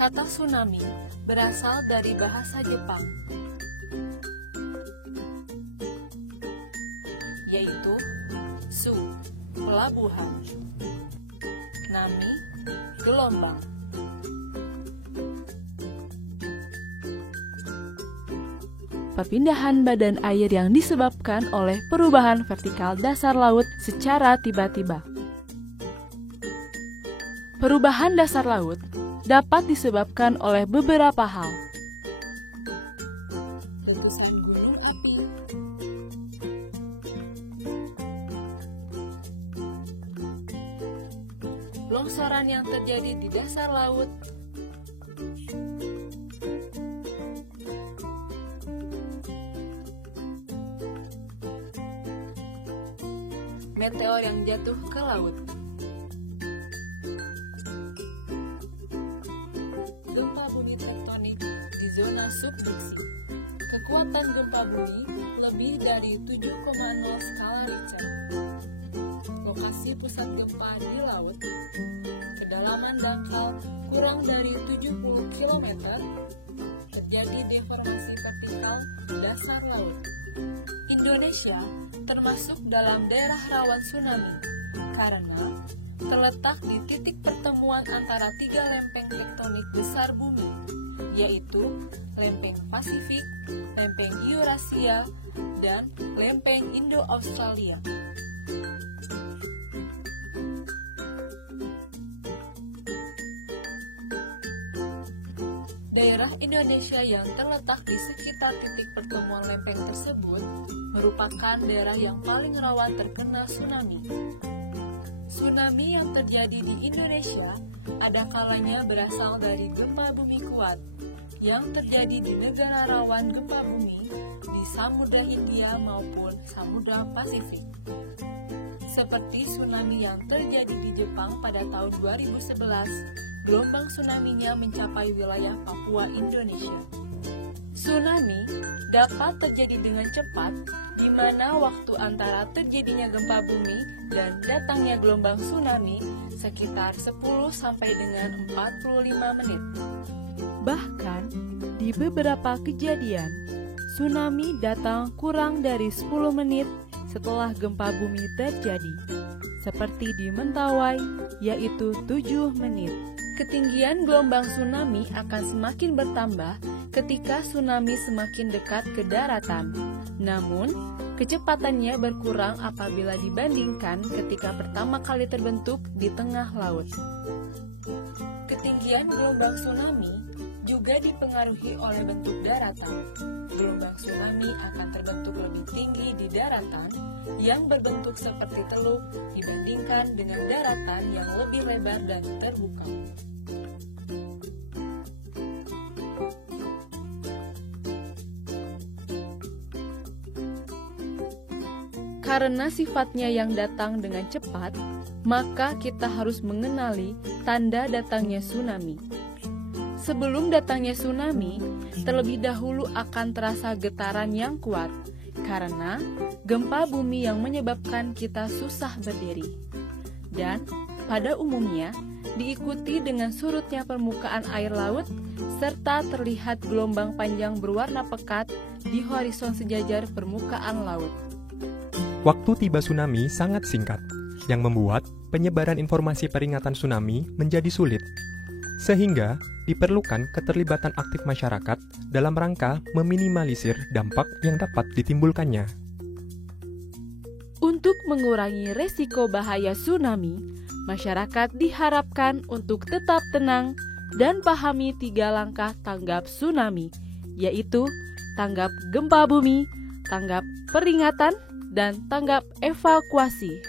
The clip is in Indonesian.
Kata tsunami berasal dari bahasa Jepang, yaitu su, pelabuhan, nami, gelombang. Perpindahan badan air yang disebabkan oleh perubahan vertikal dasar laut secara tiba-tiba. Perubahan dasar laut dapat disebabkan oleh beberapa hal. Letusan gunung api, longsoran yang terjadi di dasar laut, meteor yang jatuh ke laut. Gempa bumi tektonik di zona subduksi. Kekuatan gempa bumi lebih dari 7,0 skala Richter. Lokasi pusat gempa di laut. Kedalaman dangkal kurang dari 70 km. Terjadi deformasi vertikal dasar laut. Indonesia termasuk dalam daerah rawan tsunami karena terletak di titik pertemuan antara 3 lempeng tektonik besar bumi, yaitu lempeng Pasifik, lempeng Eurasia, dan lempeng Indo-Australia. Daerah Indonesia yang terletak di sekitar titik pertemuan lempeng tersebut merupakan daerah yang paling rawan terkena tsunami. Tsunami yang terjadi di Indonesia ada kalanya berasal dari gempa bumi kuat yang terjadi di negara rawan gempa bumi di Samudra Hindia maupun Samudra Pasifik. Seperti tsunami yang terjadi di Jepang pada tahun 2011, gelombang tsunami-nya mencapai wilayah Papua, Indonesia. Tsunami dapat terjadi dengan cepat, di mana waktu antara terjadinya gempa bumi dan datangnya gelombang tsunami sekitar 10 sampai dengan 45 menit. Bahkan, di beberapa kejadian, tsunami datang kurang dari 10 menit setelah gempa bumi terjadi, seperti di Mentawai, yaitu 7 menit. Ketinggian gelombang tsunami akan semakin bertambah ketika tsunami semakin dekat ke daratan. Namun, kecepatannya berkurang apabila dibandingkan ketika pertama kali terbentuk di tengah laut. Ketinggian gelombang tsunami juga dipengaruhi oleh bentuk daratan. Gelombang tsunami akan terbentuk lebih tinggi di daratan yang berbentuk seperti teluk dibandingkan dengan daratan yang lebih lebar dan terbuka. Karena sifatnya yang datang dengan cepat, maka kita harus mengenali tanda datangnya tsunami. Sebelum datangnya tsunami, terlebih dahulu akan terasa getaran yang kuat, karena gempa bumi yang menyebabkan kita susah berdiri. Dan pada umumnya, diikuti dengan surutnya permukaan air laut, serta terlihat gelombang panjang berwarna pekat di horizon sejajar permukaan laut. Waktu tiba tsunami sangat singkat, yang membuat penyebaran informasi peringatan tsunami menjadi sulit. Sehingga diperlukan keterlibatan aktif masyarakat dalam rangka meminimalisir dampak yang dapat ditimbulkannya. Untuk mengurangi resiko bahaya tsunami, masyarakat diharapkan untuk tetap tenang dan pahami 3 langkah tanggap tsunami, yaitu tanggap gempa bumi, tanggap peringatan, dan tanggap evakuasi.